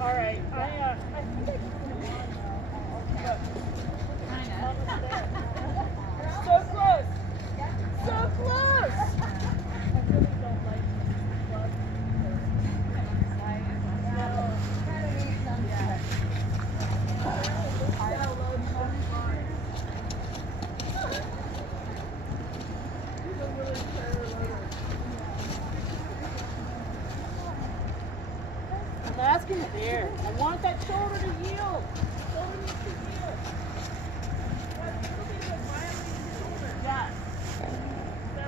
All right, I think so close, so close. I really don't like gloves. I'm asking there. I want that shoulder to yield. Shoulder needs to yield. Yes. So,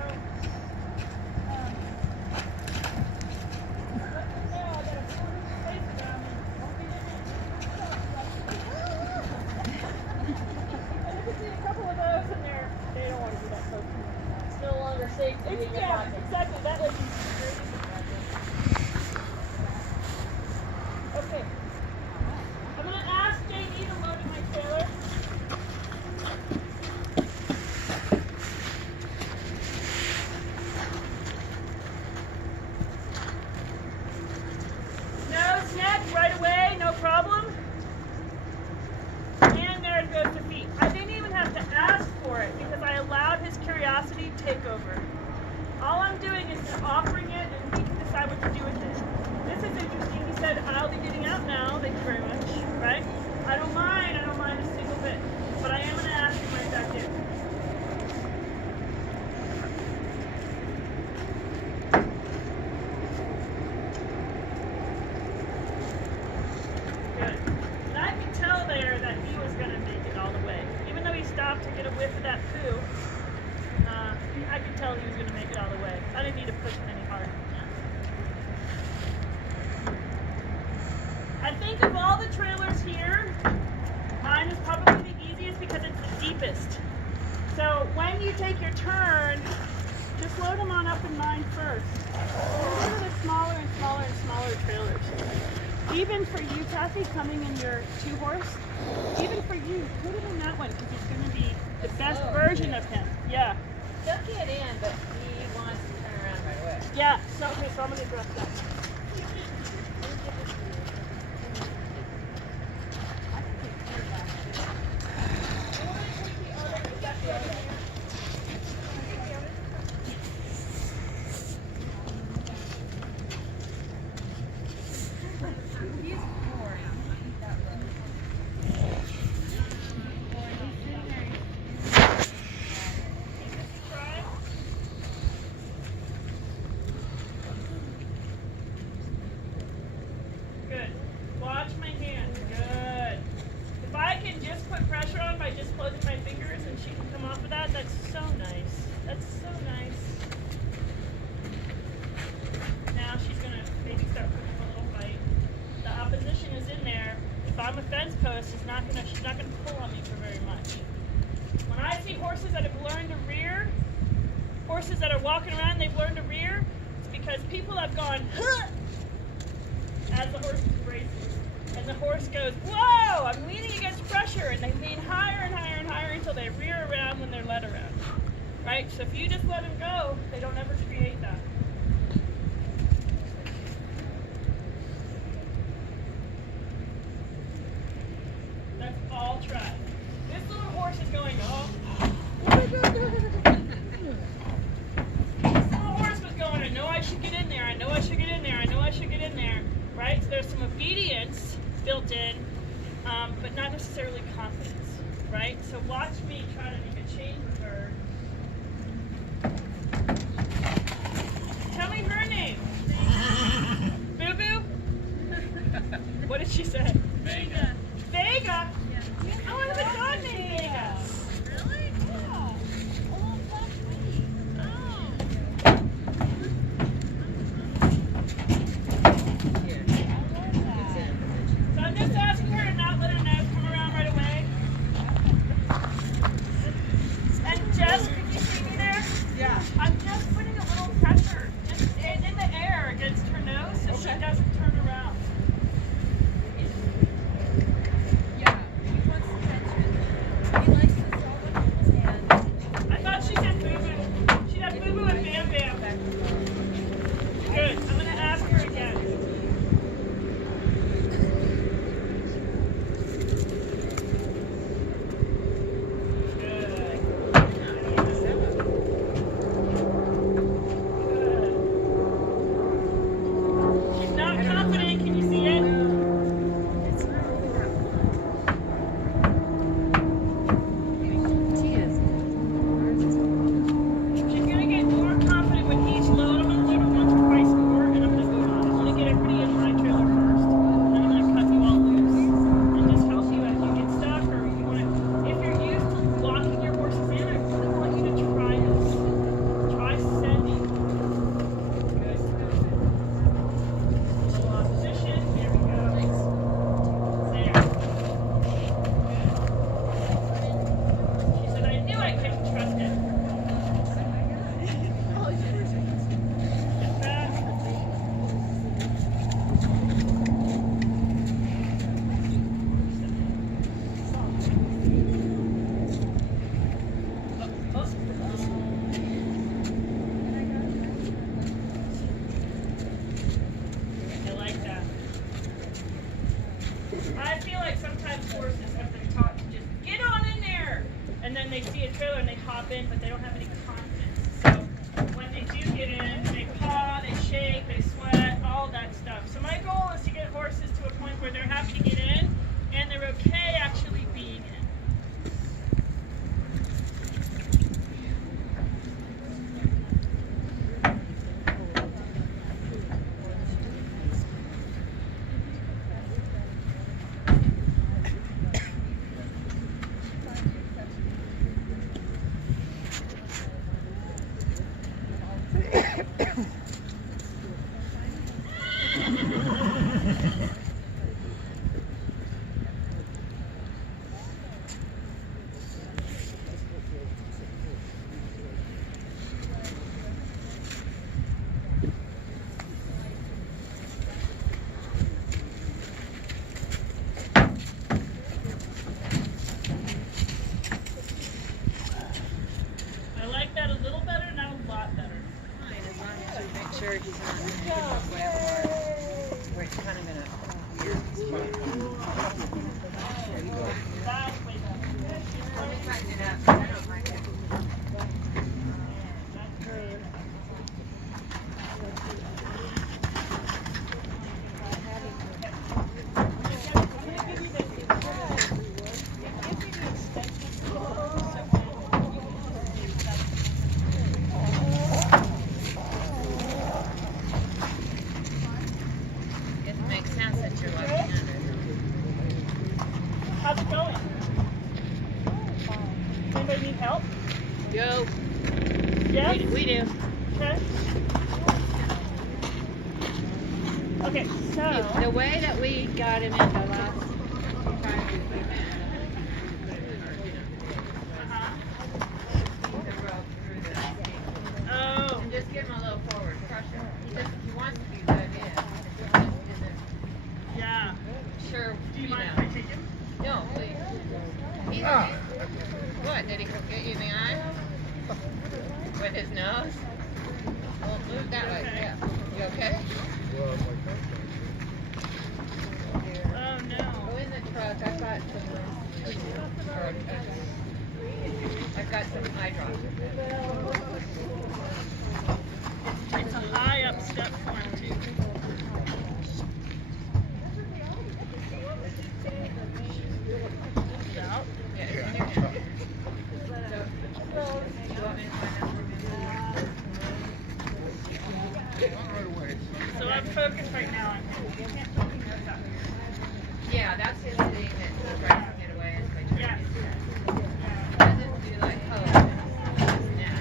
now I got a full space around me. Won't be in it. And you can see a couple of those in there. They don't want to be that close to me. It's no longer safe to be in your pocket. Exactly. That lady is straight in the pocket. Okay. I'm going to ask JD to load in my trailer. Nose, neck, right away, no problem. And there it goes to feet. I didn't even have to ask for it because I allowed his curiosity to take over. All I'm doing is offering it and he can decide what to do with it. This is interesting. He said, I'll be getting out now. Thank you very much. Right? I don't mind a single bit. But I am going to ask him right back in. Good. And I could tell there that he was going to make it all the way. Even though he stopped to get a whiff of that poo, I could tell he was going to make it all the way. I didn't need to push him any harder. I think of all the trailers here, mine is probably the easiest because it's the deepest. So when you take your turn, just load them on up in mine first. These are the smaller and smaller and smaller trailers. Even for you, Kathy, coming in your 2-horse, even for you, put him in that one because he's going to be the best version of him. Yeah. He'll get in, but he wants to turn around right away. Yeah, so I'm going to address that. Good. Watch my hand. Good. If I can just put pressure on by just closing my fingers and she can come off of that, that's so nice. That's so nice. Now she's going to maybe start putting up a little fight. The opposition is in there. If I'm a fence post, she's not going to pull on me for very much. When I see horses that have learned to rear, horses that are walking around, they've learned to rear, it's because people have gone, huh! As the horse is racing. And the horse goes, whoa, I'm leaning against pressure. And they lean higher and higher and higher until they rear around when they're led around. Right? So if you just let them go, they don't ever create that. That's all try. This little horse is going, oh. This little horse was going, I know I should get in there. I know I should get in there. I know I should get in there. Right? So there's some obedience built in, but not necessarily confidence. Right? So watch me try to make a change with her. Tell me her name. Boo Boo? What did she say? Vega. Vega? Yeah. Oh, I have a dog named Vega. Really? Yeah. Oh, that's sweet. Oh. Here. I love that. So I'm just asking her to not let her nose come around right away. And just then they see a trailer and they hop in, but they don't have any confidence. So when they do get in, they paw, they shake, they sweat, all that stuff. So my goal is to get horses to a point where they're happy to get in and they're okay actually being in. I like that a little better, not a lot better. Fine, as long as you make sure he's not in a way apart. Where it's kind of in a weird spot. There you go. That's way better. Let me tighten it up. I don't like it. That's great. It makes sense that you're left-handed. How's it going? Anybody need help? Yo, Yes? we do. Okay. Okay, so. The way that we got him in the last time we put him in, Uh-huh. the rope through the seat. Oh. And just give him a little forward pressure. He wants to be dug in. He just isn't Yeah. sure. Do you mind if know. I take him? No, please. He's, what, did he get you in the eye? With his nose? Well, move that way, Okay. yeah. You okay? Oh no. Go in the truck, I've got some eye drops. It's a high up step for him too. Out. Yeah, it's in your hand. So, do you want me to find out from him? So I'm focused right now on him. Yeah, that's his thing that tries to get away is by Yes. turning his head. Yeah. Doesn't do like, oh, his neck.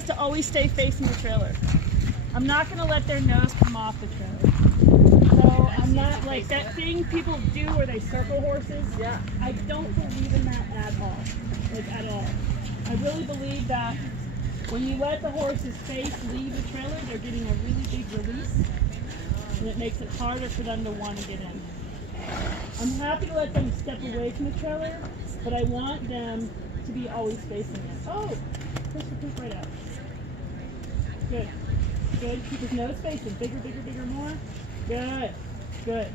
has to always stay facing the trailer. I'm not going to let their nose come off the trailer. So I'm not like that thing people do where they circle horses. Yeah. I don't believe in that at all. Like at all. I really believe that when you let the horse's face leave the trailer, they're getting a really big release. And it makes it harder for them to want to get in. I'm happy to let them step away from the trailer, but I want them to be always facing it. Oh, push the poop right out. Good. Good. Keep his nose facing. Bigger, bigger, bigger, more. Good. Good.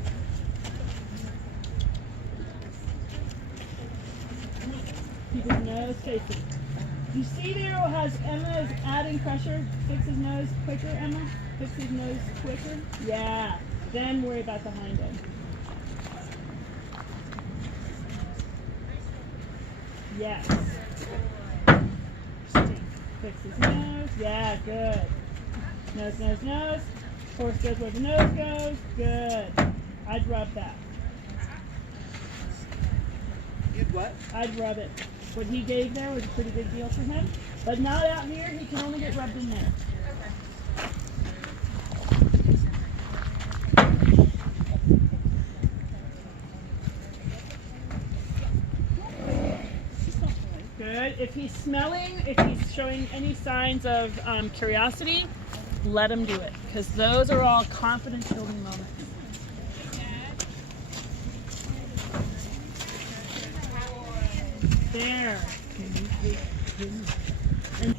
Keep his nose facing. You see there how Emma is adding pressure? Fix his nose quicker, Emma? Fix his nose quicker? Yeah. Then worry about the hind end. Yes. Fix his nose. Yeah, good. Nose, nose, nose. Horse goes where the nose goes. Good. I'd rub that. You'd what? I'd rub it. What he gave there was a pretty big deal for him. But not out here, he can only get rubbed in there. Good. If he's smelling, if he's showing any signs of curiosity, let him do it. Because those are all confidence building moments. There. And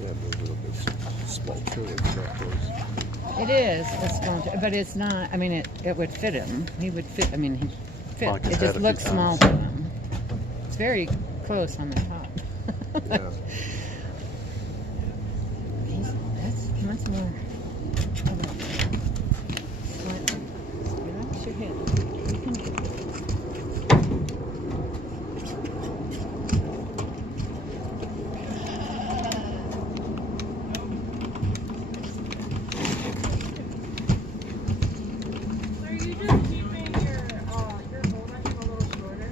Yeah, those little bit small trailer tractors. It is a small, but it's not. I mean, it would fit him. He would fit. I mean, he fit. Like his It head just a looks few small times. to him. It's very close on the top. Yeah. He wants more. Relax your head. You can do it. So are you just keeping your hold on him a little shorter?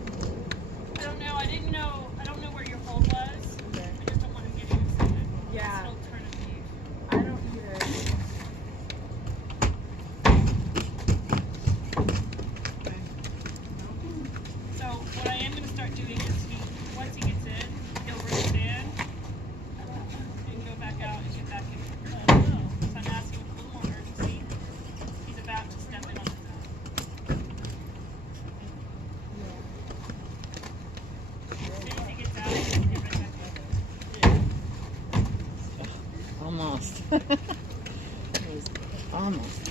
I don't know. I don't know where your hold was. I just don't want to get you excited. Yeah. Still turn a page. I don't either. So what I am going to start doing is once he gets in, he'll really stand and go back out and get back in. So I'm asking with a little more urgency. He's about to step in on his own. As soon as he gets out, he'll get right back in. Almost. It was almost.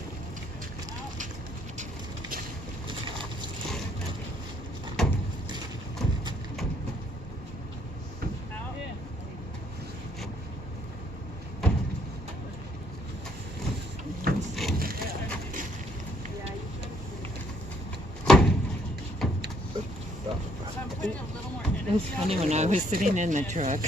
Out. Yeah. So I'm putting a little more energy. It was funny when I was sitting in the truck.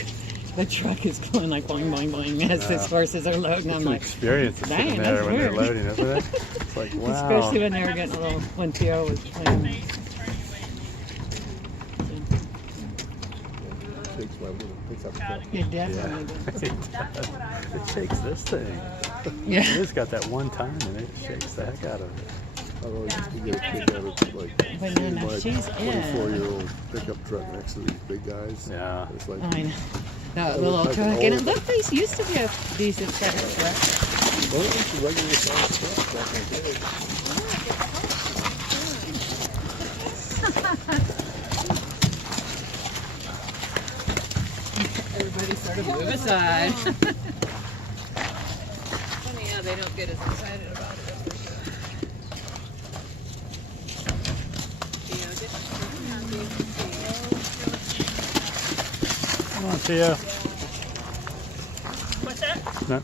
The truck is going like boing, boing, boing as his horses are loading. I'm It's an like, experience of sitting dang, there that's when they're weird. loading, isn't it? It's like, wow. especially when they were getting a little, when Theo was Keep his playing. face and turning away. Takes my little picks up truck. You definitely did. Yeah. It shakes this thing. Yeah. It just got that one time and it shakes the heck out of it. I don't know, you get a kid that was like But no, no, my she's in. 24-year-old pickup truck next to these big guys. Yeah. It's like, Oh, I know. That It little was like truck. an And old- look, these used to be a decent sized truck. well, it's a regular sized truck back in the day. Everybody sort of move aside. Funny how they don't get as excited about it. That's for sure. Theo, just Come on, Tia. What's that? No.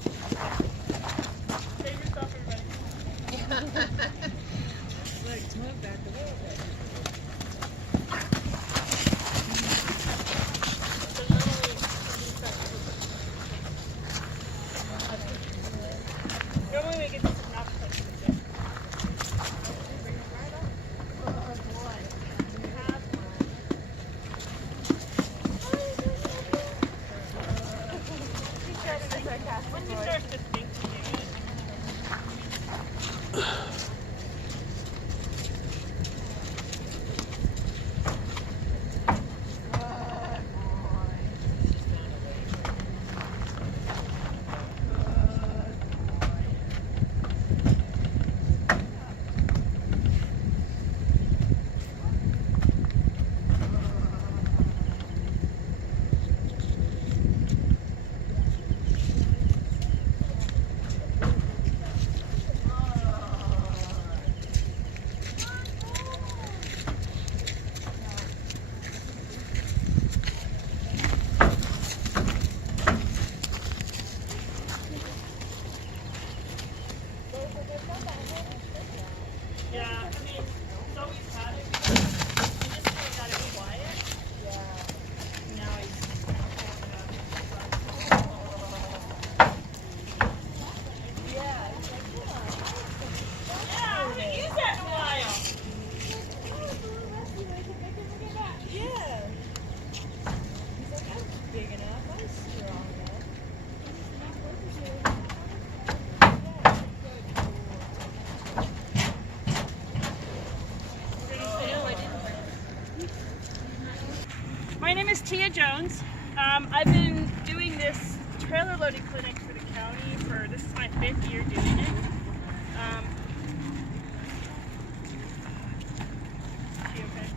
Save yourself, everybody. Let's move back a little bit. Normally we get this enough. She starts to think to do it. Yeah, I mean, he's always had it. He just really got it quiet. Yeah. Now he's kind of pulling it up. Yeah, he's like, come on. Yeah, I haven't used that in a while. Yeah. He's like, I'm big enough. I'm strong enough. My name is Tia Jones. I've been doing this trailer loading clinic for the county this is my 5th year doing it. Is she okay?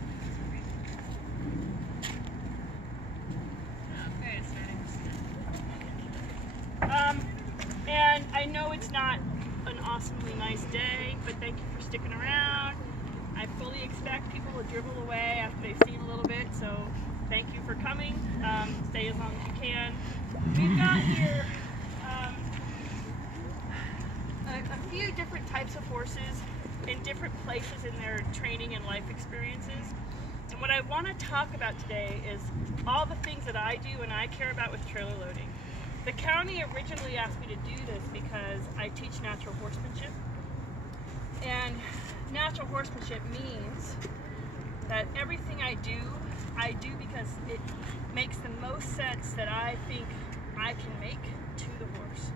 And I know it's not an awesomely nice day, but thank you for sticking around. I fully expect people to dribble away after they've seen a little bit, so thank you for coming. Stay as long as you can. We've got here a few different types of horses in different places in their training and life experiences. And what I want to talk about today is all the things that I do and I care about with trailer loading. The county originally asked me to do this because I teach natural horsemanship. And natural horsemanship means that everything I do because it makes the most sense that I think I can make to the horse.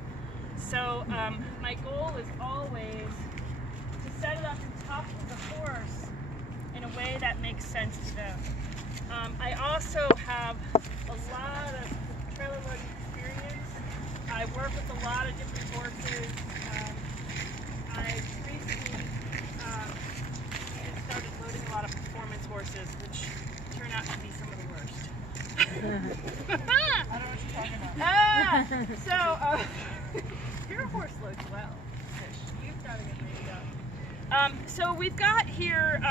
So my goal is always to set it up and talk to the horse in a way that makes sense to them. I also have a lot of trailer loading experience. I work with a lot of different horses. I recently started loading a lot of performance horses, which turn out to be some of the worst. I don't know what you're talking about. Your horse loads well. You've got to get ready to go. So we've got here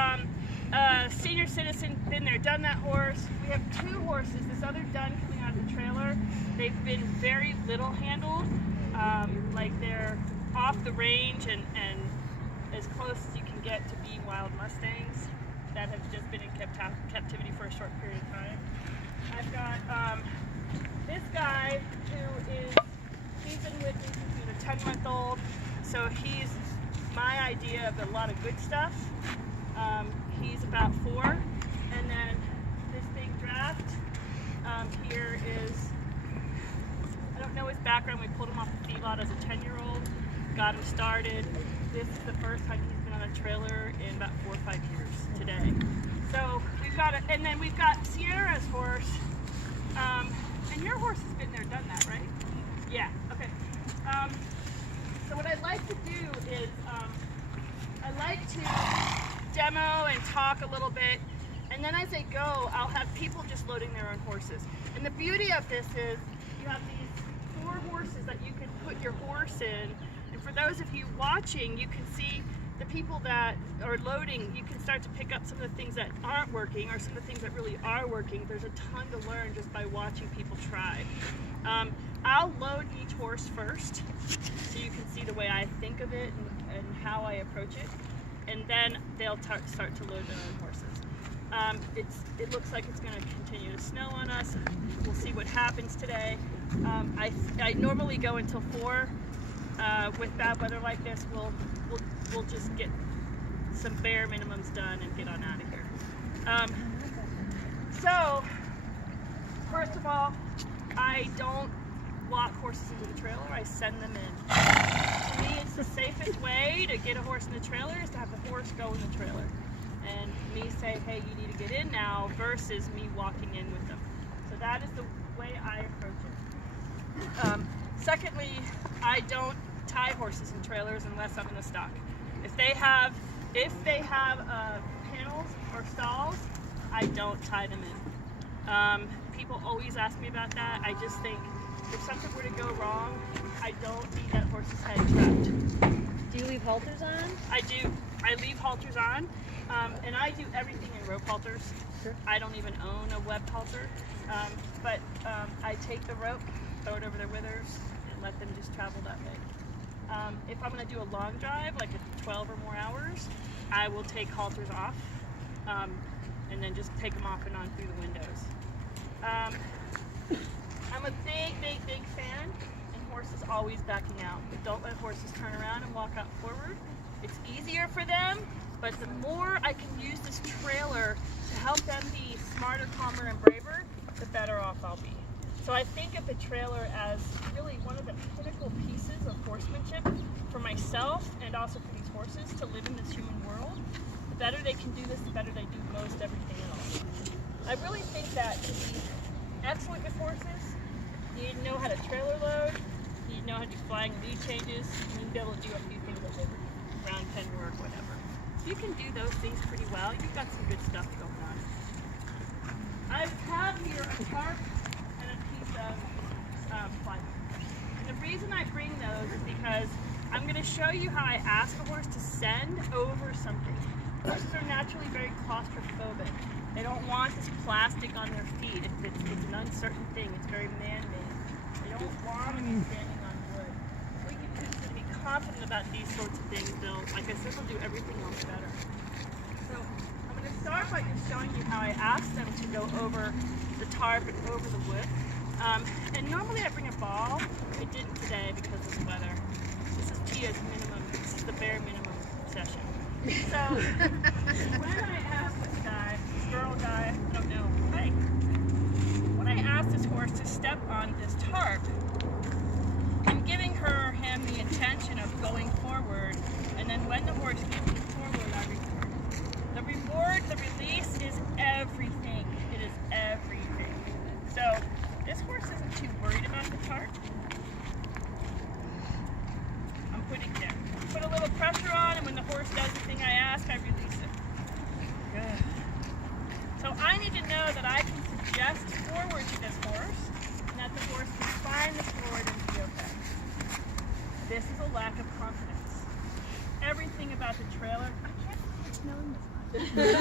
senior citizen, been there, done that horse. We have 2 horses. This other dun coming out of the trailer. They've been very little handled, like they're off the range and as close as you can get to being wild Mustangs that have just been in captivity for a short period of time. I've got this guy he's been with me since he was a 10-month-old, so he's my idea of a lot of good stuff. He's about 4, and then this big draft here is, I don't know his background, we pulled him off the feedlot as a 10-year-old, got him started. This is the first time he's been on a trailer in about 4 or 5 years today. So we've got and then we've got Sierra's horse, and your horse has been there, done that, right? Yeah, okay. So what I'd like to do is, I like to demo and talk a little bit, and then as I go, I'll have people just loading their own horses. And the beauty of this is, you have these 4 horses that you can put your horse in, and for those of you watching, you can see the people that are loading, you can start to pick up some of the things that aren't working or some of the things that really are working. There's a ton to learn just by watching people try. I'll load each horse first so you can see the way I think of it and how I approach it, and then they'll start to load their own horses. It looks like it's going to continue to snow on us. We'll see what happens today. I normally go until 4. With bad weather like this, we'll just get some bare minimums done and get on out of here. So, first of all, I don't walk horses into the trailer, I send them in. To me, it's the safest way to get a horse in the trailer is to have the horse go in the trailer. And me say, hey, you need to get in now, versus me walking in with them. So that is the way I approach it. Secondly, I don't tie horses in trailers unless I'm in the stock. If they have panels or stalls, I don't tie them in. People always ask me about that. I just think if something were to go wrong, I don't need that horse's head trapped. Do you leave halters on? I do. I leave halters on, and I do everything in rope halters. Sure. I don't even own a web halter, but I take the rope, throw it over their withers, and let them just travel that way. If I'm going to do a long drive, like 12 or more hours, I will take halters off, and then just take them off and on through the windows. I'm a big fan, and horses always backing out. Don't let horses turn around and walk out forward. It's easier for them, but the more I can use this trailer to help them be smarter, calmer, and braver, the better off I'll be. So I think of the trailer as really one of the pinnacle pieces of horsemanship for myself and also for these horses to live in this human world. The better they can do this, the better they do most everything else. I really think that to be excellent with horses, you need to know how to trailer load, you need to know how to do flying lead changes, you need to be able to do a few things at liberty, ground pen work, whatever. If you can do those things pretty well, you've got some good stuff going on. I have here a tarp and a piece of plywood. And the reason I bring those is because I'm going to show you how I ask a horse to send over something. Horses are naturally very claustrophobic. They don't want this plastic on their feet. It's an uncertain thing. It's very man-made. They don't want to be standing on wood. If we can teach them to be confident about these sorts of things, they'll, like I said, they'll do everything else better. So I'm going to start by just showing you how I ask them to go over the tarp and over the wood. And normally I bring a ball. I didn't today because of the weather. This is Tia's minimum. This is the bare minimum session. So when I ask this guy, this girl guy, I don't know, hey, when I ask this horse to step on this tarp, I'm giving him the intention of going forward, and then when the horse gives forward, I reward. The reward, the release is everything. It is everything. So this horse isn't too worried about the tarp. I'm putting there. Put a little pressure on, and when the horse does the thing I ask, I release it. Good. So I need to know that I can suggest forward to this horse, and that the horse can find the forward and be okay. This is a lack of confidence. Everything about the trailer, I can't believe it's smelling this much.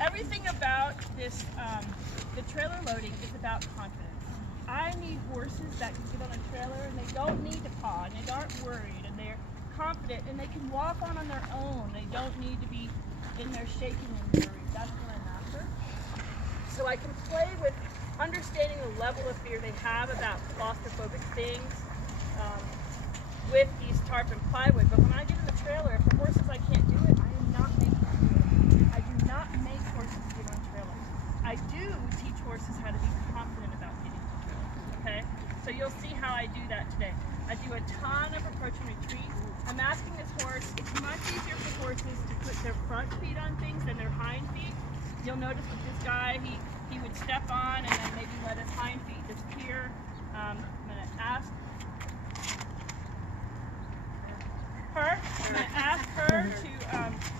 Everything about this, the trailer loading is about confidence. I need horses that can get on a trailer and they don't need to paw and they aren't worried and they're confident and they can walk on their own. They don't need to be in there shaking and worried. That's what I'm after. So I can play with understanding the level of fear they have about claustrophobic things with these tarp and plywood. But when I get in the trailer, if the horse says I can't do it, I am not making them do it. I do not make horses get on trailers. I do teach horses how to be confident about getting on trailers. Okay? So you'll see how I do that today. I do a ton of approach and retreat. I'm asking this horse, it's much easier for horses to put their front feet on things than their hind feet. You'll notice with this guy, he would step on and then maybe let his hind feet disappear. I'm going to ask her to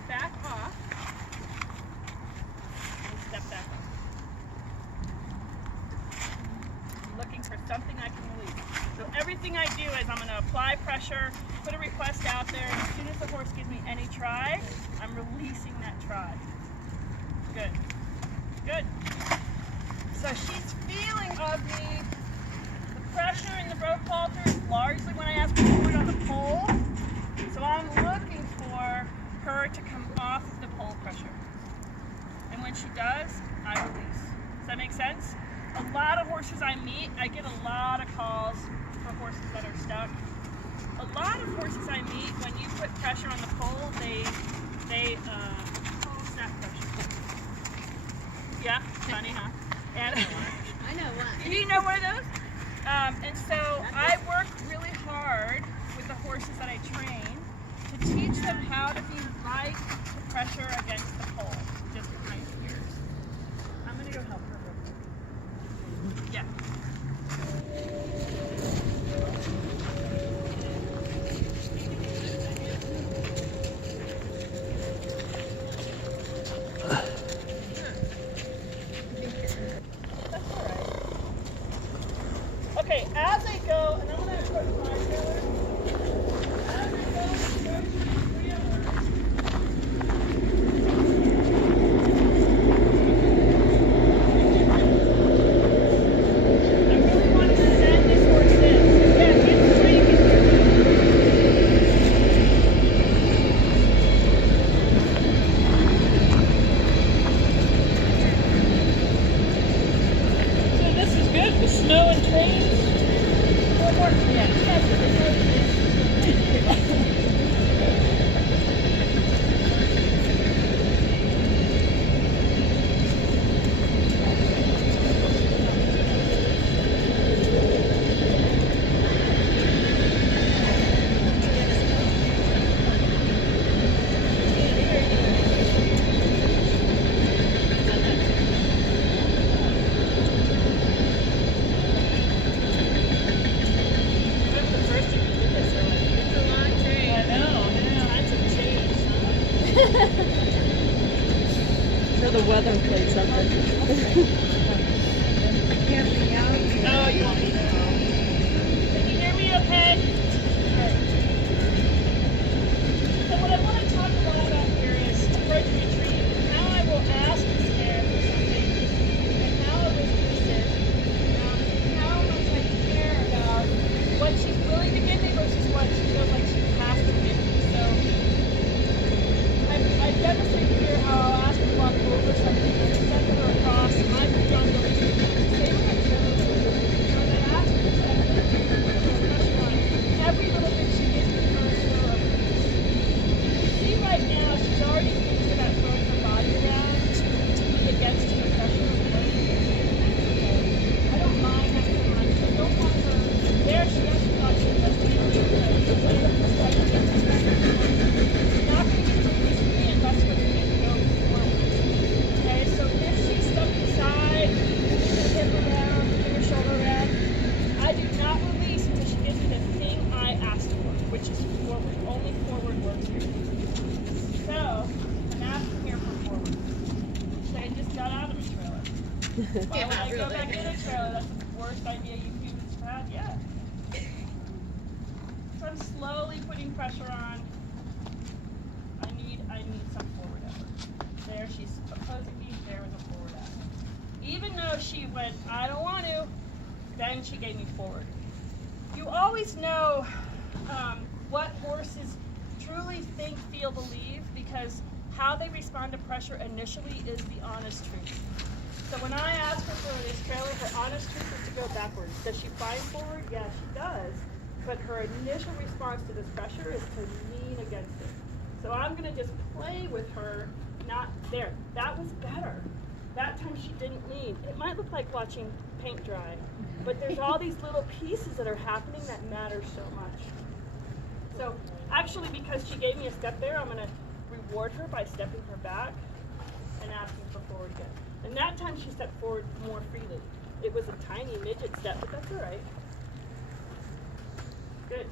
back off and step back off. I'm looking for something I can release. So everything I do is I'm going to apply pressure, put a request out there, and as soon as the horse gives me any try, I'm releasing that try. Good. Good. So she's feeling of me. The pressure in the rope halter is largely when I ask her to put it on the pole. So I'm looking for her to come off of the pole pressure. And when she does, I release. Does that make sense? A lot of horses I meet, I get a lot of calls for horses that are stuck. A lot of horses I meet, when you put pressure on the pole, they snap pressure. Yeah, funny, huh? And I know one. you know one of those? And so I work really hard with the horses that I train to teach them how to be like the pressure against the pole, just with my ears. I'm gonna go help her real quick. Yeah. Okay, as I go, and I'm going to put my trailer. As I go to the trailer. I really want to send this horse in. Yeah, it's so you can So this is good, the snow and trains. So the weather played something. Oh, you want me to know? Can you hear me okay? Good. So what I want to talk a lot about here is approach retreat and how I will ask this mare for something and how I will use it and how much I care about what she's willing to give me versus what she feels like she has to give me. So I demonstrated here how I'll ask her to walk over something and send her across my front door. Same with that trailer. When I ask her to step in, pressure on every little bit she gives me for a slow up. See right now, she's already thinking about throwing her body around to be against the pressure of the weight. I don't mind that so much. I don't want her there. She actually thought she was being a little bit. She's not going to get to release me unless her feet go forward. Okay, so if she's stuck inside, hip around, bring her shoulder around, I do not release until she gives me the thing I asked for, which is forward. Only forward works here. So, I'm asking here for forward. I just got out of the trailer. Why would I go back in the trailer? That's the worst idea you humans have had yet. So I'm slowly putting pressure on. I need some forward effort. There, she's opposing me. There was a forward effort. Even though she went, I don't want to, then she gave me forward. You always know what horses truly think, feel, believe, because how they respond to pressure initially is the honest truth. So when I ask her for this trailer, her honest truth is to go backwards. Does she find forward? Yeah, she does. But her initial response to this pressure is to lean against it. So I'm going to just play with her, not there. That was better. That time she didn't lean. It might look like watching paint dry, but there's all these little pieces that are happening that matter so much. So actually, because she gave me a step there, I'm going to reward her by stepping her back and asking for forward again. And that time she stepped forward more freely. It was a tiny midget step, but that's all right. Good.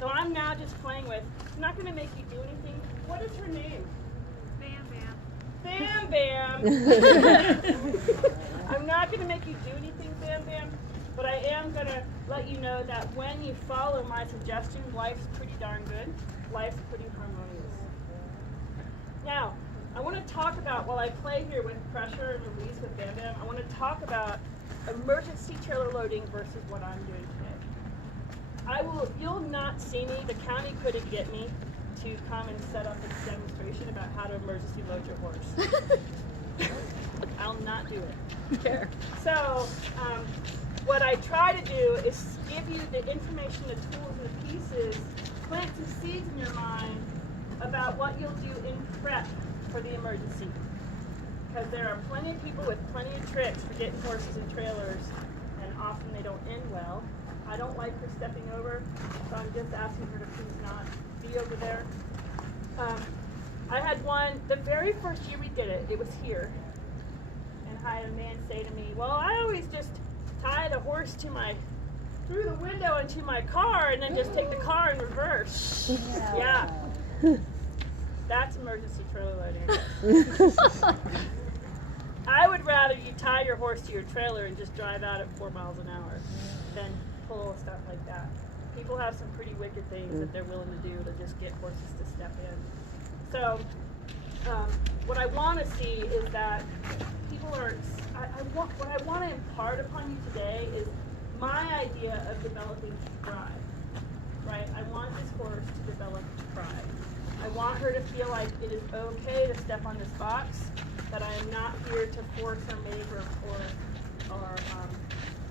So I'm now just playing with, I'm not going to make you do anything. What is her name? Bam Bam. Bam Bam. I'm not going to make you do anything, Bam Bam, but I am going to let you know that when you follow my suggestions, life's pretty darn good. Life's pretty harmonious. Now, I want to talk about, while I play here with pressure and release with Bam Bam, I want to talk about emergency trailer loading versus what I'm doing today. You'll not see me, the county couldn't get me to come and set up a demonstration about how to emergency load your horse. I'll not do it. Fair. So, what I try to do is give you the information, the tools, and the pieces, plant some seeds in your mind about what you'll do in prep for the emergency. because there are plenty of people with plenty of tricks for getting horses in trailers, and often they don't end well. I don't like her stepping over, so I'm just asking her to please not be over there. I had one, the very first year we did it, it was here, and I had a man say to me, well, I always just tie the horse to through the window into my car and then just take the car in reverse. Yeah. That's emergency trailer loading. I would rather you tie your horse to your trailer and just drive out at 4 miles an hour than pull stuff like that. People have some pretty wicked things that they're willing to do to just get horses to step in. So what I want to see is that people are, what I want to impart upon you today is my idea of developing pride, right? I want this horse to develop pride. I want her to feel like it is okay to step on this box, that I am not here to force or make or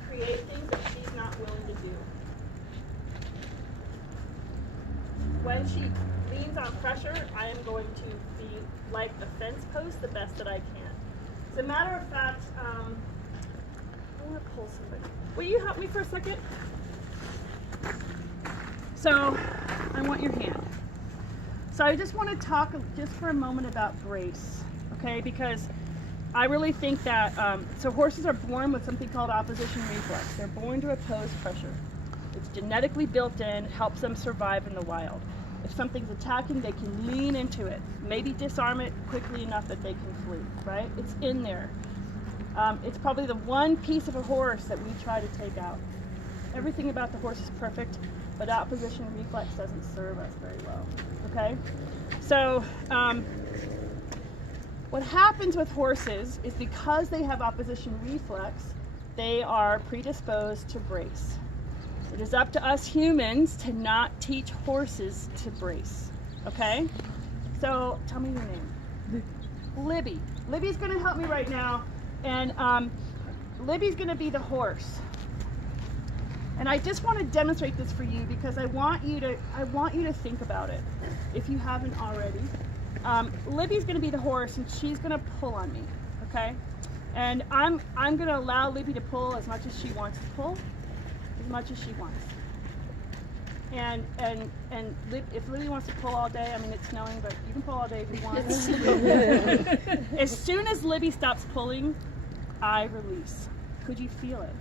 create things that she's not willing to do. When she leans on pressure, I am going to be like a fence post the best that I can. As a matter of fact, I want to pull somebody. Will you help me for a second? So, I want your hand. So I just want to talk just for a moment about brace, okay? Because I really think that, so horses are born with something called opposition reflex. They're born to oppose pressure. It's genetically built in, it helps them survive in the wild. If something's attacking, they can lean into it, maybe disarm it quickly enough that they can flee, right? It's in there. It's probably the one piece of a horse that we try to take out. Everything about the horse is perfect, but opposition reflex doesn't serve us very well, okay? So what happens with horses is because they have opposition reflex, they are predisposed to brace. It is up to us humans to not teach horses to brace, okay? So tell me your name. Libby. Libby's gonna help me right now, and Libby's gonna be the horse. And I just want to demonstrate this for you because I want you to think about it if you haven't already. Libby's going to be the horse and she's going to pull on me, okay? And I'm going to allow Libby to pull as much as she wants to pull, as much as she wants. And if Libby wants to pull all day, I mean it's snowing, but you can pull all day if you want. As soon as Libby stops pulling, I release. Could you feel it?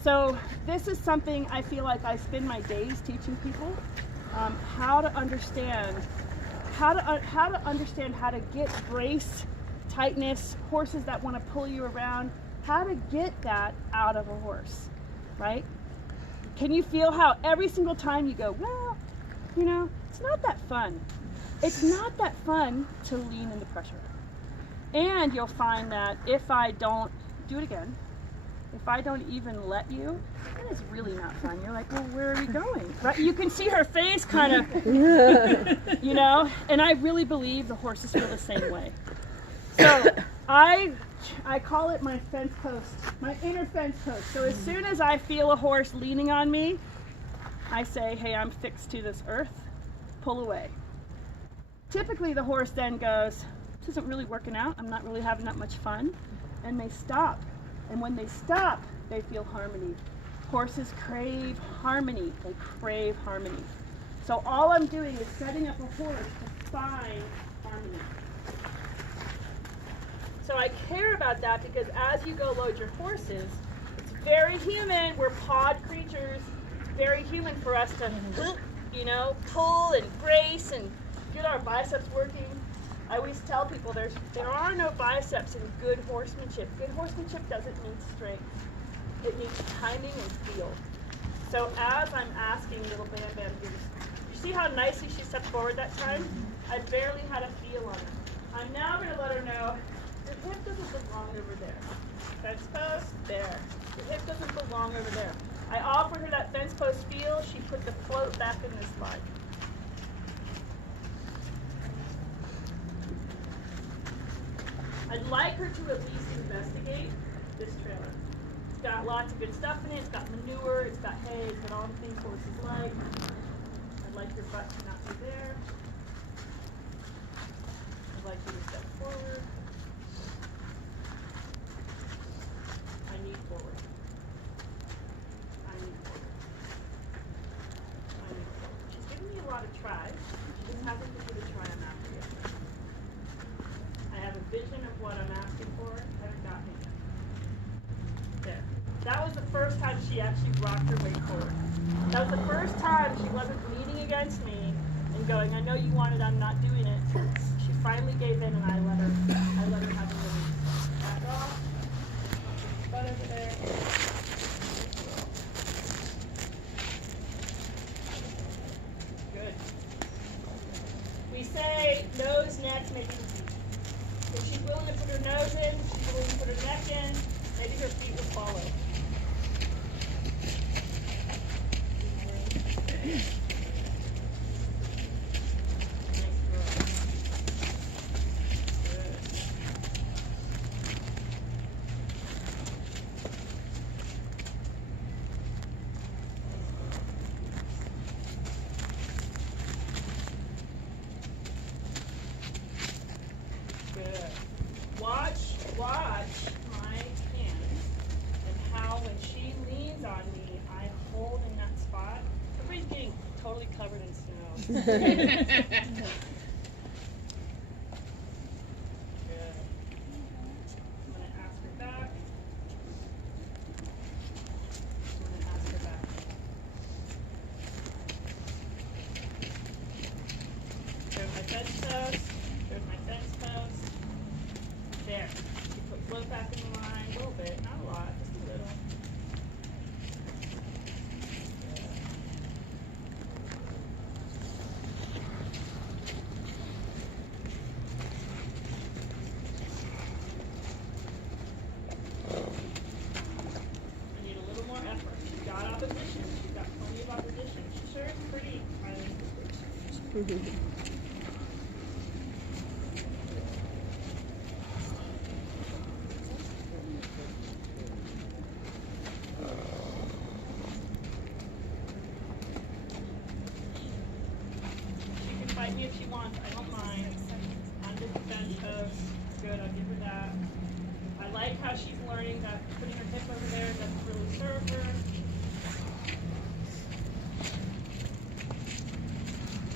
So this is something I feel like I spend my days teaching people how to understand how to get brace, tightness, horses that want to pull you around, how to get that out of a horse, right? Can you feel how every single time you go, well, you know, it's not that fun. It's not that fun to lean into pressure. And you'll find that if I don't do it again, if I don't even let you, then it's really not fun. You're like, well, where are we going? Right? You can see her face kind of, you know, and I really believe the horses feel the same way. So I call it my fence post, my inner fence post. So as soon as I feel a horse leaning on me, I say, hey, I'm fixed to this earth, pull away. Typically the horse then goes, this isn't really working out, I'm not really having that much fun, and they stop. And when they stop, they feel harmony. Horses crave harmony. They crave harmony. So all I'm doing is setting up a horse to find harmony. So I care about that because as you go load your horses, it's very human. We're pod creatures. It's very human for us to, you know, pull and brace and get our biceps working. I always tell people there are no biceps in good horsemanship. Good horsemanship doesn't mean strength. It means timing and feel. So as I'm asking little Bam Bam to do this, you see how nicely she stepped forward that time? I barely had a feel on it. I'm now going to let her know your hip doesn't belong over there. Fence post, there. Your hip doesn't belong over there. I offered her that fence post feel. She put the float back in this slide. I'd like her to at least investigate this trailer. It's got lots of good stuff in it. It's got manure. It's got hay. It's got all the things horses like. I'd like your butt to not be there. I'd like you to step forward. That was the first time she actually rocked her weight forward. That was the first time she wasn't leaning against me and going, I know you want it, I'm not doing it. She finally gave in and I let her have a release. Back off. Butt over there. Good. We say nose, neck, maybe her feet. If she's willing to put her nose in, she's willing to put her neck in, maybe her feet will follow. Watch my hands and how when she leans on me, I hold in that spot. Everybody's getting totally covered in snow. Good. I'm going to ask her back. I'm going to ask her back. There's my fence post. There's my fence post. There. You put float back in the line a little bit, not a lot, just a little. I need a little more effort. She's got opposition. She's got plenty of opposition. She sure is pretty. Fight me if she wants, I don't mind. Under the fence post. Good, I'll give her that. I like how she's learning that putting her hip over there doesn't really serve her.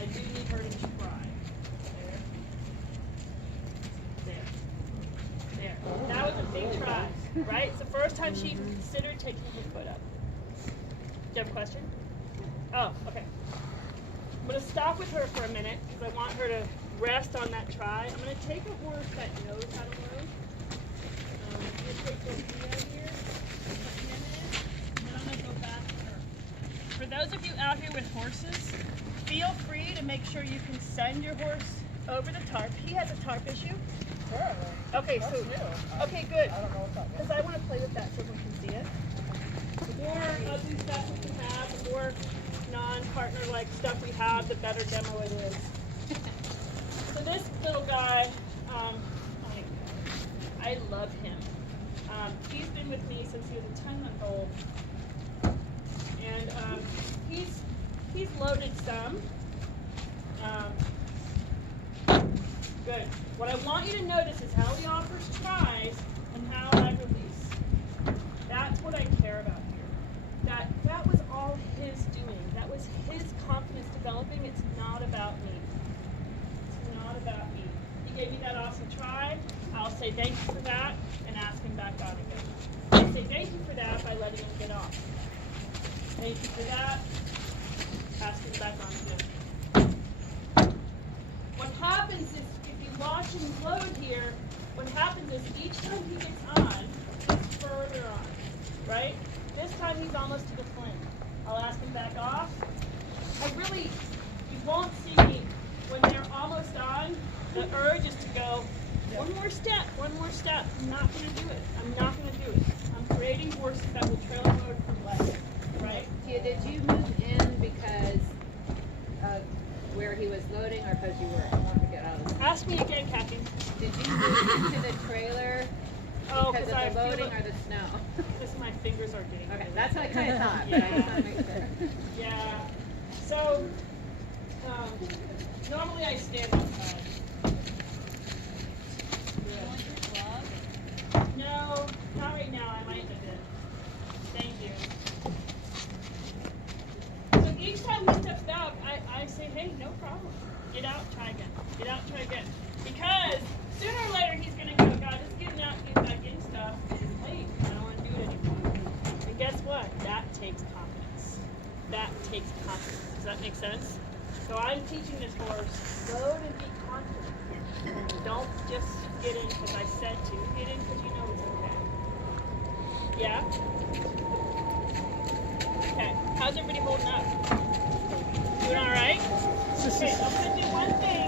I do need her to try. There. There. That was a big try, right? It's the first time she considered taking her foot up. Do you have a question? Oh, okay. I'm going to stop with her for a minute because I want her to rest on that try. I'm going to take a horse that knows how to learn. I'm going to take Sophia here, and then I'm going to go back to her. For those of you out here with horses, feel free to make sure you can send your horse over the tarp. He has a tarp issue. Sure. Okay, That's so, new. okay, good. I don't know what that means. Because I want to play with that so we can see it. The more ugly stuff we can have, the more non-partner-like stuff we have, the better demo it is. So this little guy, I love him. He's been with me since he was a 10-month-old, and he's loaded some. Good. What I want you to notice is how he offers tries and how I release. That's what I care about here. That was all his doing. That was his confidence developing. It's not about me. It's not about me. He gave me that awesome try. I'll say thank you for that and ask him back on again. I say thank you for that by letting him get off. Thank you for that. Ask him back on again. What happens is, if you watch him load here, what happens is each time he gets on, he's further on, right? This time he's almost to the flank. I'll ask him back off. You won't see me when they're almost on. The urge is to go one more step. I'm not going to do it. I'm creating horses that will trail load from left, right? Did you move in because of where he was loading or because you were wanting to get out of the Ask me again, Kathy. Did you move into the trailer Oh, because of I the feel loading it- or the snow? Because my fingers are getting Okay, really that's what I kind of thought, but Yeah. I just want to make sure. Yeah. So, normally I stand outside. No, not right now. I might have been. Thank you. So each time he steps out, I say, hey, no problem. Get out, try again. Get out, try again. Because sooner or later he's going to go, God, just getting out and getting back in stuff is late. I don't want to do it anymore. that takes confidence. Does that make sense? So I'm teaching this horse, load and be confident. Don't just get in because I said to. Get in because you know it's okay. Yeah? Okay. How's everybody holding up? Doing all right? Okay, I'm going to do one thing.